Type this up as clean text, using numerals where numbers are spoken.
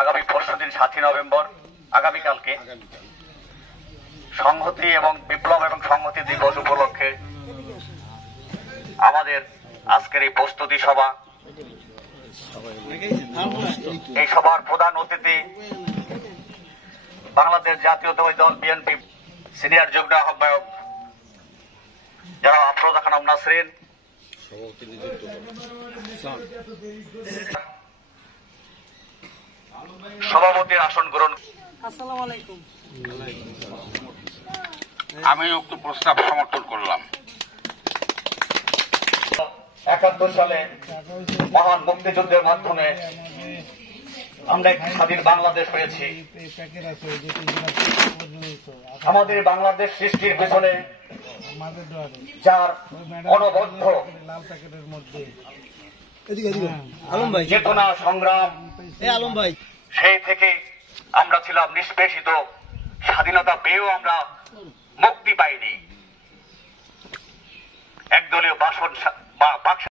আগামী পরশুদিন 7ই নভেম্বর আগামীকালকে সংহতি এবং বিপ্লব এবং সংহতি দিবস উপলক্ষে আমাদের আজকের এই প্রস্তুতি সভা, এই সভার প্রধান অতিথি বাংলাদেশ জাতীয়তাবাদী দল বিএনপি সিনিয়র যুগ্ম আহ্বায়ক যারা আফরোজা খানম নাসরিন, সভাপতির আসন গ্রহণ। আসসালামু আলাইকুম। আমি উক্ত প্রস্তাব সমর্থন করলাম। 71 সালে মহান মুক্তিযুদ্ধের মাধ্যমে আমরা একটি স্বাধীন বাংলাদেশ হয়েছি। আমাদের বাংলাদেশ সৃষ্টির পেছনে যার অনবদ্য চেতনা সংগ্রাম, সেই থেকে আমরা ছিলাম নিষ্পেষিত। স্বাধীনতা পেয়েও আমরা মুক্তি পাইনি। একদলীয় বাসন